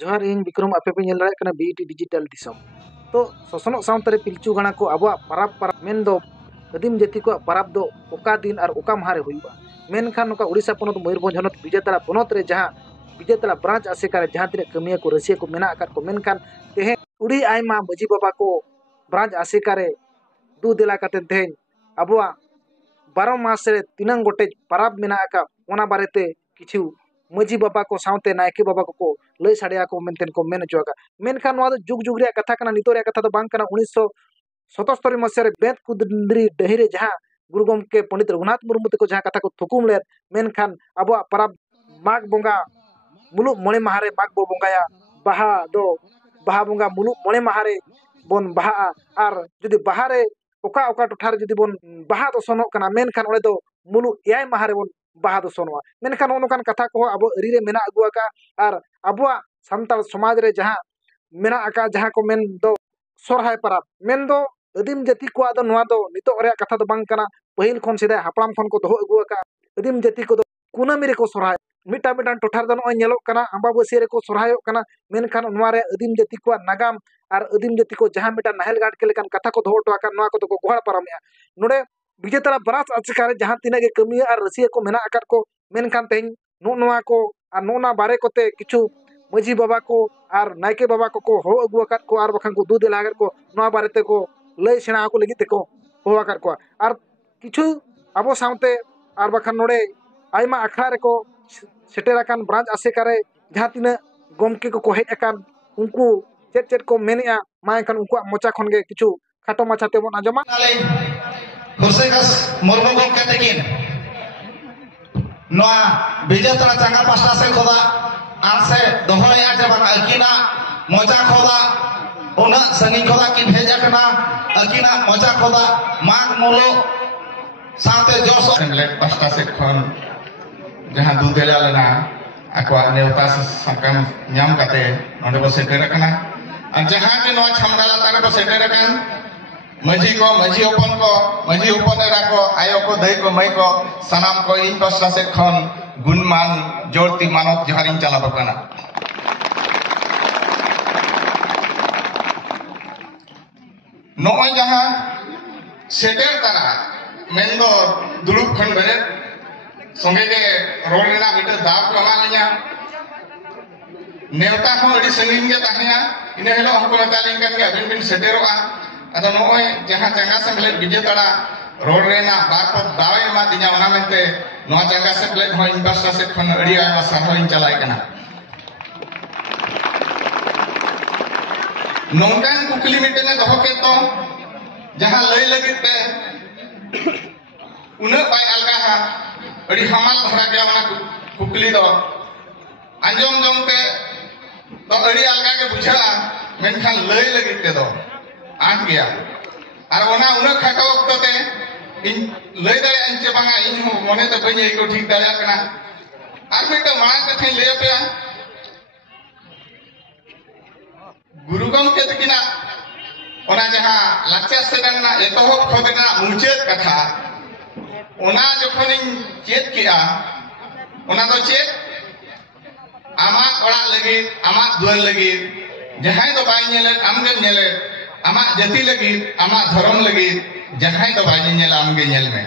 जोहार इन विक्रम आपे पे नेल दाड़े बीटी डिजिटल दिसम तो ससनक साउंतरे पिलचू गाणा को अब परब परब मेन दो आदिम जाति को परब दो ओका दिन और ओका माह रे हुईबा मेनखान नोका उड़ीसा पोनत मयूरभंज हनत विजेतला पोनत रे जहां विजेतला ब्रांच आसेका रे जहां तिने कमिया को रसिया को मेना आकार को मेनखान तेहे उड़ी आयमा मजी बाबा को ब्रांच आसेका रे दू देला काते तेहेन अबवा 12 मास रे तीनंग गोटे परब मेना आका ओना बारेते किछु मजी बाबा को साउते नायके बाबा को लय साड़िया को मेनतेन को मेन चोका मेनखान नोआ जुग जुग रे कथा कना नितो रे कथा तो बांग कना 1977 मसिया रे बेत कुदरी डहिरे जहां गुरु गमके पंडित रघुनाथ मुर्मू तको जहां कथा को थुकुम ले मेनखान अबो परब माग बोंगा मुलु मोणे माहारे माग बो बोंगाया बाहा बोंगा मुलु मोणे माहारे बोन बाहा आर जदि बाहारे ओका ओका टोठार जदि बोन बाहा दो सोनो कना मेनखान ओले दो मुलु एयाय माहारे बोन बाहा दो सोनवा मेनखान ओनोकान कथा को अब अरी रे मेना अगुआ का आर अबुआ सान्ताल समाज रे जहां मेना आका जहां को मेन दो सोरहाय परब मेन दो आदिम जाति को आदो नोआ दो नितो रे कथा दो बांग कना पहिल खन सेदा हापड़ाम खन को दोहो अगुआ का आदिम जाति को दो कुनामी रे को सोरहाय मिटा मिटा टोठार दो नय नेलो कना अंबाबसी रे को सोरहायो कना मेनखान नोआ रे आदिम जाति को नागाम और आदिम जाति को जहां मिटा नाहेल गाड़ के लेकान कथा को दोहो टोका नोआ को तो को गोहड़ परमेया नोडे विजेतला बरास आचकार जहां तिना के कमिया और रसिया को मेना आकार को मेनखान तेन नोआ को और नोना बारे कोते किछु मजी बाबा को और नायके बाबा को हो अगु आकार को और बखान को दू देला आगर को नोआ बारेते को लय सेना को लगी को हो आकार को और किछु अबो साउते और बखान नोडे आयमा अखड़ा रे को सेटेराकान ब्रांच आसेकारे जहां तिना गमके को हेज अकान उनको चेट चेट को मेनेआ मायखान उनको मोचा खन गे किछु खाटो माछाते बन आजमा हुसेगस मुर्मू गमके तकिन नोआ विजेतला चांगा पास्टा से खोदा आसे दोहया जे बांग अकिना मोचा खोदा उना संगी खोदा की भेजा कना अकिना मोचा खोदा माग मोलो साथे जोसो सेमलेट पास्टा से खन जहां दुदेला लेना akwa neuta sakam nyam kate nonde bo setera kana ar jahan ke noa chamdala tare bo setera kan maji opon era ko ayo ko dai ko mai ko sanam ko in pasta se khon gunman jorti manot jaharin chala bakana noa jahan seter tara mendo dulup khon bere संगे के रोडना बिटे दाब को मालिया नेवता को अड़ी संगीन के ताहिया इने हेलो हमको नतालिन kan के अबिन बिन सेटेरोआ अदो नोय जहां चंगा संगले विजेतड़ा रोड रेना बारपत दावे मा दिया ओना मेंते नो चंगा संगले हो इनबस्टा से खन अड़ी आमा साहो इन चलाय कना नोंकान कुकली मिटने दोहो के तो जहां लय लगिते उना बाय अलगा हा अड़ी हमाल धरा गया मना कुकली दो अंजम जमते तो अड़ी अलगा के बुझा मेनखान लय लगिते दो आन गया और ओना उना खाटो वक्त ते इन लय दाले अंचे बांगा इन मने तो बने को ठीक दाया कना और मिटा मां कथे ले पे गुरुगम के तकिना ओना जहां लक्ष्य से ना एतोहब खोदना मुचेत कथा ओना जखन चेत किया ओना तो चेत आमा ओड़ा लगी आमा दुआर लगी जहां तो बाय नेले आमगे नेले आमा जाति लगी आमा धर्म लगी जहां तो बाय नेले आमगे नेल में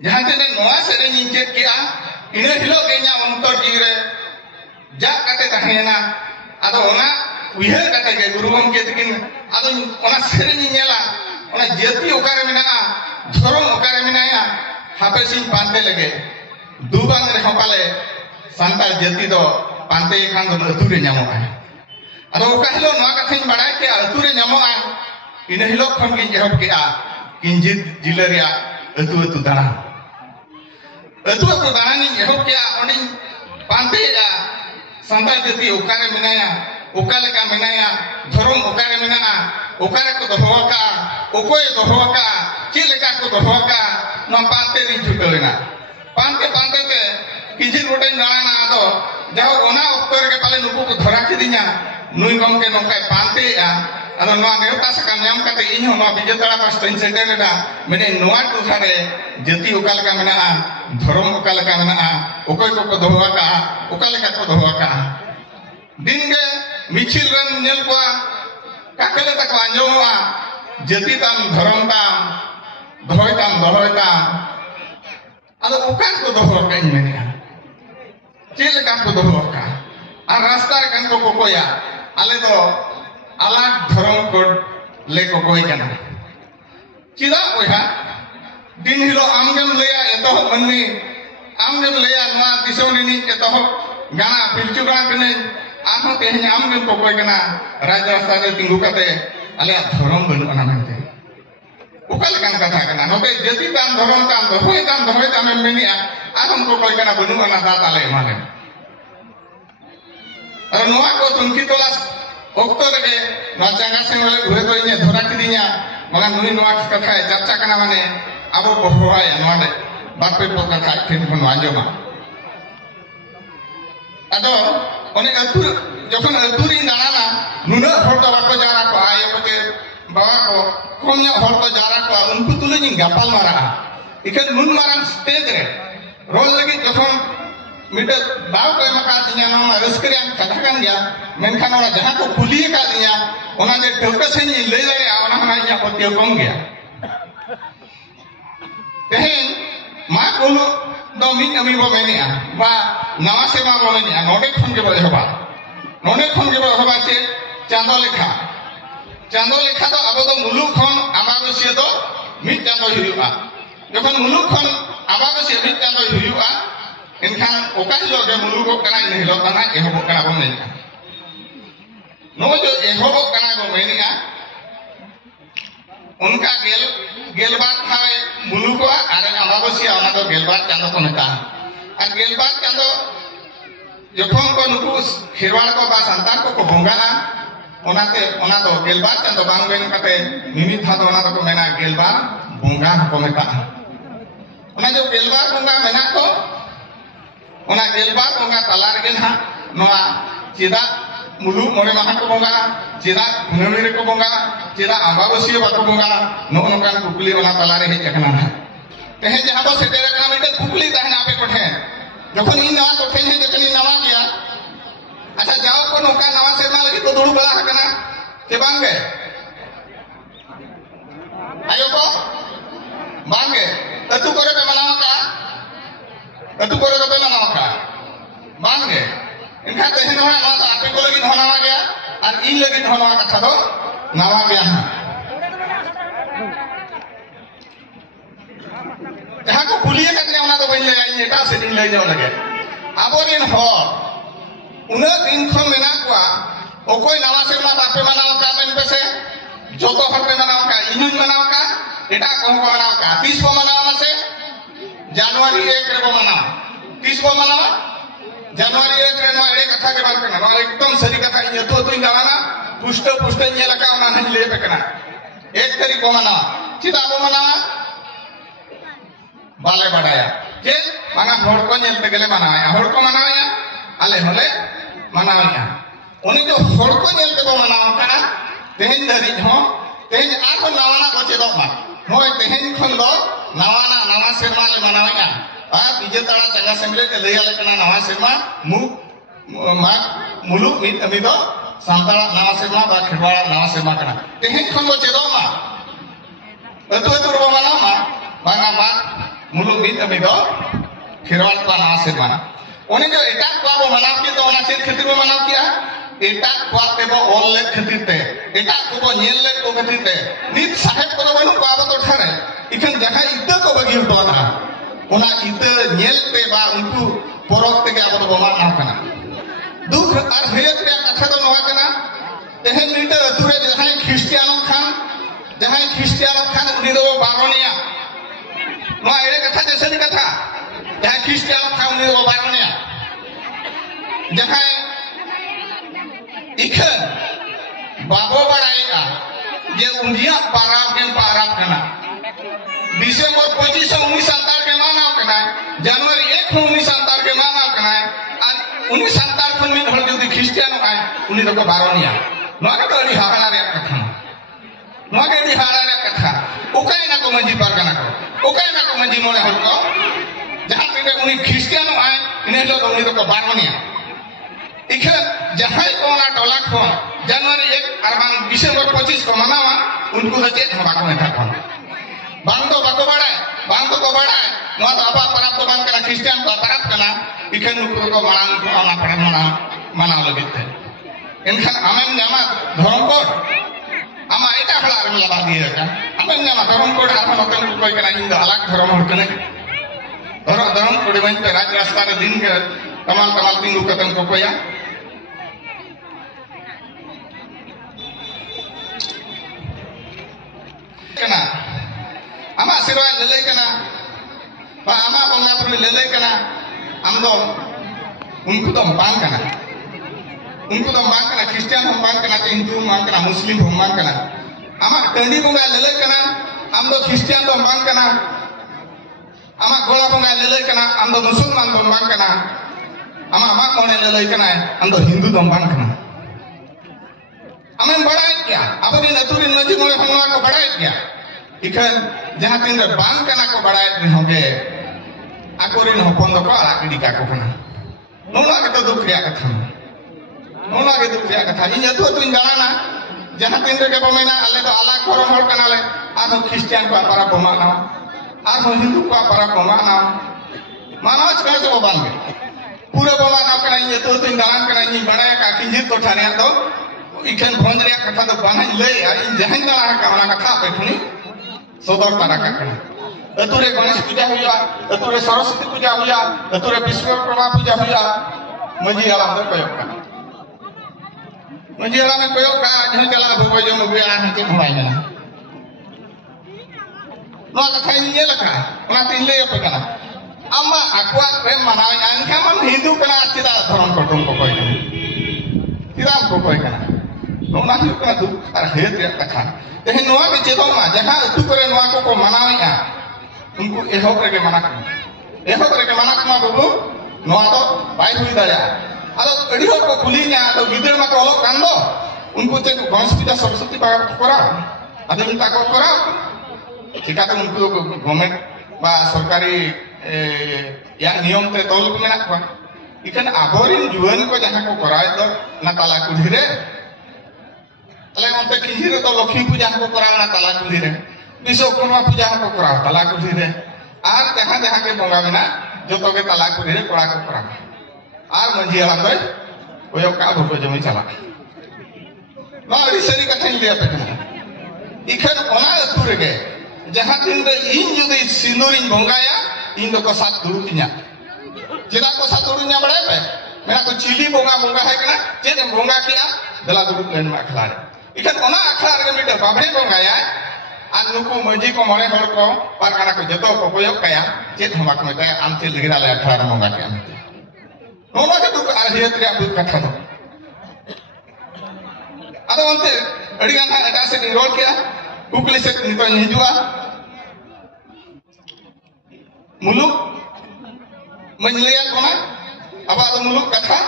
जहां ते नोआ से नी चेत किया इने हिलो के냐 अंतर जीरे जा काटे तहेना आदो ओना उयहर काटे के गुरुगम के तकिन आदो ओना सेरेनी नेला ओना जाति ओकारे मेना धर्म ओकारे मेनाया हापे सिंह पांते लगे दुबांग रे हपाले सांताल जाति दो पांते खान दो अतु रे ᱧᱟᱢᱚᱜ ᱟ अदो ओका हिलो नोआ कथाኝ बाडाय के अतु रे ᱧᱟᱢᱚᱜ ᱟ इन हिलो खन गिन एहब के आ किंजित जिला रे अतु दाना नि एहब के आ ओनी पांते आ सांताल जाति ओकारे मेनाया ओकाले का मेनाया धर्म ओकारे मेनाया ओकारे को दोहोका ओकोय दोहोका चिलेका को दोहोका नम पांते री छुटलेना पांते ते किजिन रोटे नाना आदो जाओ ओना उत्तर के पाले नुकु को धरा के दिया नुई गम के नोकाय पांते आ अदो नोआ नेवता सका नाम कते इन हो नोआ विजेतड़ा का स्टेन सेटेलेना मेने नोआ टुठारे जति ओकाल का मेना धर्म ओकाल का मेना ओकोय को दोहोका ओकाल का को दोहोका दिन के मिचिल रन नेल को काकले तक आंजोमा जति ताम धर्म ताम दोहय ताम अदो ओका को दोहर का इमेनिया चेल का को दोहर का आ रास्ता रे कान को कोया आले दो अलग धर्म को ले को कोई कना चिदा ओहा दिन हिलो आमगेम लेया एतो मन्नी आमगेम लेया नवा दिसोनिनी एतो गाना पिलचु गाना कने आहो तेहनी आमगेम को कोई कना राज रास्ता रे तिंगु कते आले धर्म बनु अना मेनते उकल कान कथा कना नोते जति ताम धर्म ताम दोहय ताम मेनिया आम को कोई कना बनु अना दा ताले माने अरे नवा को तुमकी तोलास ओक्तो लगे नवा चांगा से घुरे तो इने धरा किदिया मगा नुई नवा कथा चर्चा कना माने अब बहवाय नवाडे बापे को कथा ठिन को आंजोमा अदो ओने अतुर जखन अतुरी दाना नुना हर तो बाको जारा को आयो के बाबा को कोमया हर तो जारा को उनको तुले नि गापाल मारा इकन नुन मारन स्टेज रे रोल लगी जखन मिटे बाव को मका तिया नमा रस्करियान कथा कान गया मेनखान ओना जहां को कुलिए का दिया ओना जे ठोका से नि ले ले ओना हना या को त्यो कम गया तेहेन मा कोलो दो मिन अमी बो मेनिया बा नवा से मा बो मेनिया नोडे खन के बो हबा से चांदो लेखा तो अब तो मुलुक खन अमाबस्या तो मिट चांदो हुयुआ जखन मुलुक खन अमाबस्या मिट चांदो हुयुआ इनखान ओका हिलो के मुलुक कना इन हिलो तना एहबो कना बो मेनिया नो जो एहबो कना गो मेनिया उनका गेलबार थारे मुलुको आरे अमाबस्या ओना तो गेलबार चांदो को मेता और गेलबार चांदो जखन को नुकु खेरवाड़ को बा संतान को बोंगा ओनाते ओना तो गेलबार चांदो बांग बेन कते निमित था तो ओना तो मेना गेलबार बोंगा को मेता ओना जो गेलबार बोंगा मेना को ओना गेलबार बोंगा तलार गेन हा नोआ चिदा मुलुक मोरे माहा को बोंगा चिदा कुनमी को बोंगा चिदा अमाबस्या बाको बोंगा नो नोकान कुकली ओना तलारे हे जखना तेहे जहां बो सेटेर का मिटे कुकली तहना आपे कोठे जखन इ नवा कोठे हे जखन इ नवा किया अच्छा जाओ को नोका नवा सेमा लगी तो दुड़ू बला हकना के बांगे आयो को बांगे ततु करे पे मनावा का ततु करे पे मनावा का बांगे इनका तेहे नवा ना तो आपे को लगी नवा गया और इ लगी नवा कथा तो नवा गया जहां को कुलिए कतने ओना तो बन ले आई एटा से दिन ले जाओ लगे आबोरिन हो उना दिन खन मेना कुआ ओकोय नवा सेमा बापे मनाव का मेन पेसे जोतो हर पे मनाव का इनु मनाव का एटा को मनाव का 30 को मनाव से जनवरी 1 रे को मनाव 30 को मनाव जनवरी 1 रे नो एड़े कथा के बात करना नो एकदम सही कथा इ तो इंगाना पुष्ट ने लगा ओना नहीं ले पेकना 1 तारीख को मनाव चिदा को मनाव बाले बढ़ाया जे माना हर को नेल तेगले मनाया हर को मनाया आले होले मनाया उनी जो हर को नेल ते को मनावा कना तेहेन धरि हो तेहेन आखो नवाना को चेदो मा होय तेहेन खन दो नवा सेमा ले मनाया आ बिजे ताड़ा चंगा सेमले के लेया लेकना नवा सेमा मु मा मुलुक मित अमी दो सांताड़ा नवा सेमा बा खेवाड़ा नवा सेमा कना तेहेन खन को चेदो मा अतु रो मनावा बांगा मा मुलुक मित अमी दो खेरवाड़ का नवा सेमा ओने जो एटा को मनाव के तो ओना से खातिर में मनाव किया एटा को ते बो ऑल ले खातिर ते एटा को बो नेल ले को खातिर ते नित साहेब को बनु को आबो तो ठरे इखन जखा इते को बगी तो ना ओना इते नेल ते बा उनको परक ते के आबो तो बमा ना कना दुख और हेत रे कथा तो नवा कना तेहे नीते अतुरे जहां ख्रिस्टियानो खान उनी दो बारोनिया नो एरे कथा जैसे नी कथा जहां ख्रिस्टियानो खान उनी दो बारोनिया जहां इखन बाबो बड़ाएगा जे उंजिया पाराब कना डिसेंबर 25 से 19 अंतर के मानाव कना जनवरी 1 से 19 अंतर के मानाव कना और 19 अंतर खन में धर जदी ख्रिस्टियानो आए उनी तो बारोनिया नोआ के तो हाहाड़ा रे कथा नोआ के हाहाड़ा रे कथा ओकाय ना को मंजी परगना को ओकाय ना को मंजी मोले हल को जहां पे उनी ख्रिस्टियानो आए इने तो उनी तो बारोनिया इखन जहां को ना टोला को जनवरी 1 और दिसंबर 25 को मनावा उनको तो चेत हम बाको मेथा को बांग तो बाको बड़ाय नवा तो आबा परब तो बांग कना क्रिश्चियन को परब कना इखन नुको को मांग को आना परब मना लगित है इनखान आमेन जामा धर्म कोड आमा एटा हला रे लगा दिए का आमेन जामा धर्म कोड आमा नतन को कोई कना इन अलग धर्म हड़ कने धर्म कोड में राज रास्ता रे दिन के कमाल तिंगु कतन को कोया कना आमा सिरवा लले कना बा आमा बंगा पुरी लले कना हम दो उनको तो बांग कना क्रिश्चियन हम बांग कना हिंदू हम बांग कना मुस्लिम हम बांग कना आमा टंडी बंगा लले कना हम दो क्रिश्चियन तो बांग कना आमा गोला बंगा लले कना हम दो मुसलमान तो बांग कना आमा कोने लले कना हम दो हिंदू तो बांग कना हमें बड़ा है क्या अपनी नतुरी नजी मोले हम को बड़ा है क्या इखन जहां तीन बांग कना को बड़ा है होगे आकोरिन हपन दो को आला किडी का को कना नोना के तो दुख रिया कथा इन तो तुम जाना जहां तीन के बमेना अले तो अलग धर्म हड़ कना ले आर क्रिश्चियन को परब बमाना आर हिंदू को परब बमाना मानवच करे तो बांगे पूरा बमाना कना इन तो तुम जान कना इन बड़ा का किंजित तो ठाने तो इखन भोंज रिया कथा तो बाना ले आर इन जहां जाना का वाला कथा पे खुनी सदर तारा का कना अतुरे गणेश पूजा हुआ अतुरे सरस्वती पूजा हुआ अतुरे विश्वकर्मा पूजा हुआ मजी आला दो कयो का मजी आला में कयो का जहां चला भगो जो मुगया हते भवाई ना नो कथा इन ये लखा ओना तीन ले पे कना अम्मा अक्वा प्रेम मनावे अनखा मन हिंदू कना चिदा धर्म कटुम को कोई चिदा को कोई कना नोना ही कना दुख और हेत रे कथा तेहे नोआ के चेतो मा जहां अतु करे नोआ को मनावे आ उनको एहोक रे मना मा बाबू नोआ तो बाय हुई दाया अदो अडी हो को कुली न्या तो गिदर मा को ओलो कांदो उनको चे गणेश पूजा सरस्वती पूजा करा अदो मिता को करा ठिका तो उनको गवर्नमेंट बा सरकारी या नियम ते तोल को मेना को इखन आबोरिन जुवन को जहां को कराय तो ना ताला कुधी रे अले ओते किहिरे तो लक्ष्मी पूजा को करा ना ताला कुधी रे विश्वकर्मा पूजा को करा ताला कुधी रे आर जहां के बंगा बिना जो तो के ताला कुधी रे कोड़ा को करा आर मंजी आला तो ओयो का भको जमी चला ना रिसरी कथा इन लिया पे इखन ओना अतुरे के जहां दिन रे इन जुदी सिंदूरिन बंगाया इन दो को साथ दुरुतिया चेदा को साथ दुरुतिया बड़े पे मेरा को चिली बंगा है कना चेद बंगा किया दला दुरुत लेन मा अखला रे इखन ओना अखला रे मिटे बाबरे बंगाया आर नुकु मजी को मने हड़ को पारगाना को जतो को कोयो कया चेद हमा को मते आम चेद लगिरा ले अखला रे बंगा के नोना के दुख आर हेत रे दुख कथा दो अदो अंते अड़ी गाना एटा से रोल किया कुकली से नितो हिजुआ मुलुक मनलिया कोना अबा तो मुलुक कथा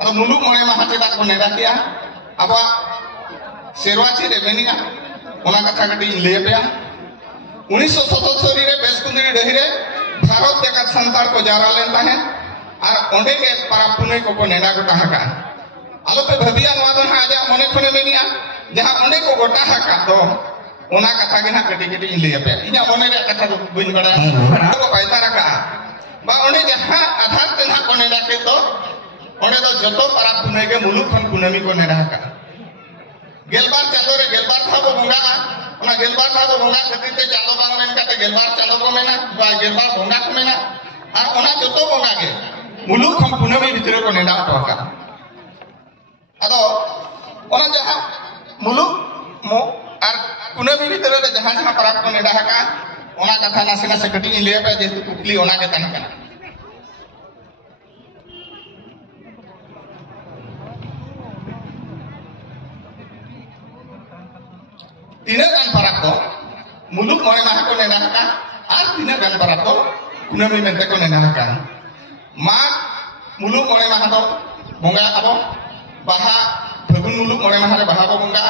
अदो मुलुक मने मा हाते दा को नेदा किया अबा सेरवाची रे बेनिया ओना कथा कटी ले पे 1977 रे बेसकुंदरी डही रे भारत जगत संतार को जारा लेन ताहे आर ओंडे के पारा पुने को नेडा गोटा हका आलो पे भबिया नवा दो आजा मने खने मेनिया जहां ओंडे को गोटा हका तो ओना कथा के ना कटी ले पे इना मने रे कथा दो बुइन बड़ा को पैसा रखा बा ओंडे जहां आधार ते ना को नेडा के तो ओंडे तो जतो पारा पुने के मुलुक खन कुनमी को नेडा हका गेलबार चांदो रे गेलबार था को बंगा ओना गेलबार था को बंगा खातिर ते चांदो बांग मेन काते गेलबार चांदो को मेना बा गेलबार बंगा को मेना आ ओना जतो बंगा के मुलुक हम कुनमी भितरे को नेडा तो का अदो ओना जहां मुलुक मो आर कुनमी भितरे रे जहां परब को नेडा का ओना कथा नासे नासे कटी ले पे जेतु कुकली ओना के तन कना तीन गान परब को मुलुक मोय माह को नेडा का आर तीन गान परब को कुनमी मेनते को नेडा का मा मुलुक मोय माह तो बंगा आबो बाहा फगुन मुलुक मोय माह रे बाहा को बंगा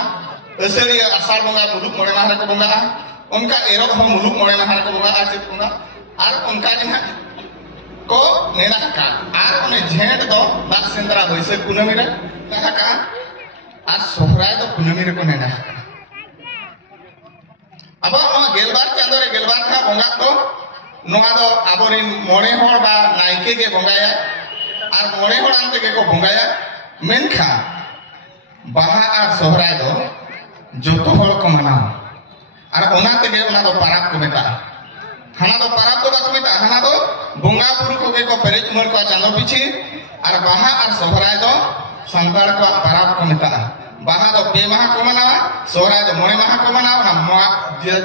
असरी आषाढ़ बंगा मुलुक मोय माह रे को बंगा उनका एरब हम मुलुक मोय माह रे को बंगा आर चित बंगा आर उनका जहां को नेड़ा का और उन्हें झेंट दो दाग सेंद्रा बैसाख कुनामी रे नेड़ा का और सोहराय दो कुनामी रे को नेड़ा का अब गेलबार चांदो रे गेलबार था बंगा तो नोआ दो आबोरिन मोणे होड़ बा नायके के बंगाया और मोणे होड़ अंते के को बंगाया मेनखा बाहा और सोहराय दो जोतो होड़ को मनाओ और ओना तेगे ओना दो पाराब को मेता हाना दो पाराब को बाको मेता हाना दो बंगा बुरु को के को पेरेज मोर को चांदो पीछे और बाहा और सोहराय दो संताड़ को पाराब को मेता बाहा दो पे माह को मनावा सोहराय दो मोणे माह को मनावा ना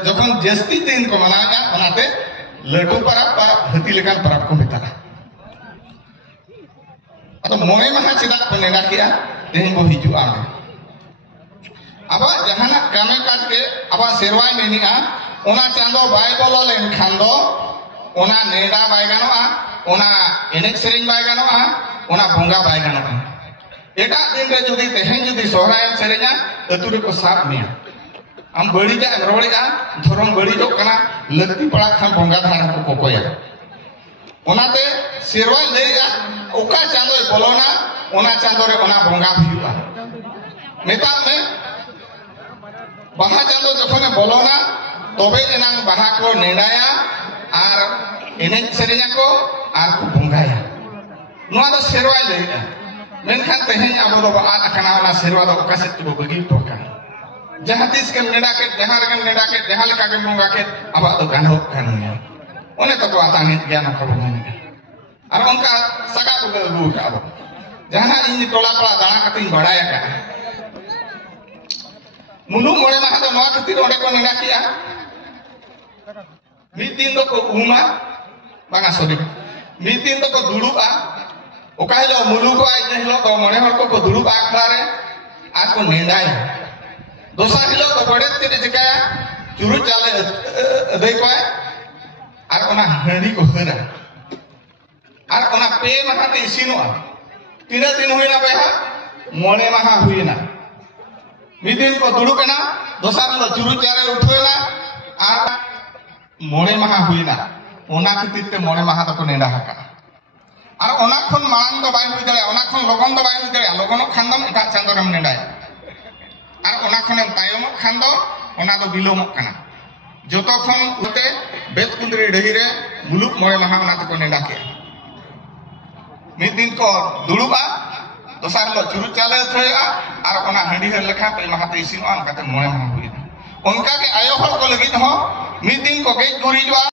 जखन जस्ती दिन को मनावा ओनाते लटू पाराब बा हती लेकान पाराब को मेता तो मोणे माह चिदा को नेगा किया तेहन बो हिजुआ अब जहाना कामे काज के अब सेरवाय मेनिया ओना चांदो बाय बोलो लेन खान दो ओना नेडा बाय गानोआ ओना एनेक सेरिंग बाय गानोआ ओना बंगा बाय गानोआ एटा दिन रे जुदी तेहन जुदी सोहराय सेरेजा अतुरे को साब मिया हम बड़ी जा रोड़ेगा धरम बड़ी जो कना लत्ती पड़ा खान बंगा धान को कोकोया ओनाते सेरवाय लेगा ओका चांदो बोलोना ओना चांदो रे ओना बंगा हुआ मेता में बाहा चांदो जखने बोलोना तबे एनांग बाहा को नेडाया और एनेज सेरेजा को और को बंगाया नोआ दो सेरवाय लेगा मेनखान तेहन अब दो आद अकना ओना सेरवा दो ओका सेत बो बगी तो का जहां तीस के नेडा के जहां लेका के बंगा के अब तो गानो कानुया ओने तो आतानी ज्ञान को बंगा और उनका सगा को गु का जहां इन टोला पड़ा दाना कतिन बड़ाया का मुलु मोड़े माह तो नवा खतिर ओडे को नेडा किया मिद दिन दो को उमा बांगा सॉरी मिद दिन दो को दुड़ुबा ओका हिलो मुलु को आई हिलो तो मोड़े हर को दुड़ुबा आखड़ा रे आ को नेडाया दोसर हिलो तो बड़े ते चिकाया चुरु चाले अदय को और ओना हंडी को हरा और ओना पे माह ते इसिनोआ तीन दिन हुईना बेहा मोड़े माह हुईना मिद दिन को दुड़ुबेना दोसर हिलो चुरु चाले उठोना और मोड़े माह हुईना ओना खतिर ते मोड़े माह तो को नेडा हका और ओना खन मांग दो बाय हुई दाड़े ओना खन लगन दो बाय हुई दाड़े लगन खान दम एटा चांदो रम नेडाय और ओना खन तायम खान दो ओना दो बिलोम कना जोतो खन उते बेत कुंदरी ढही रे मुलुक मोड़े माह ओना तो को नेडा के मिद दिन को दुड़ुबा दोसर लो चुरु चाले थया और ओना हंडी हर लेखा पे माह ते इसिनवा ओनकाते मोड़े माह हुई उनका के आयो हर को लगी हो मिद दिन को गेज गुरीजवा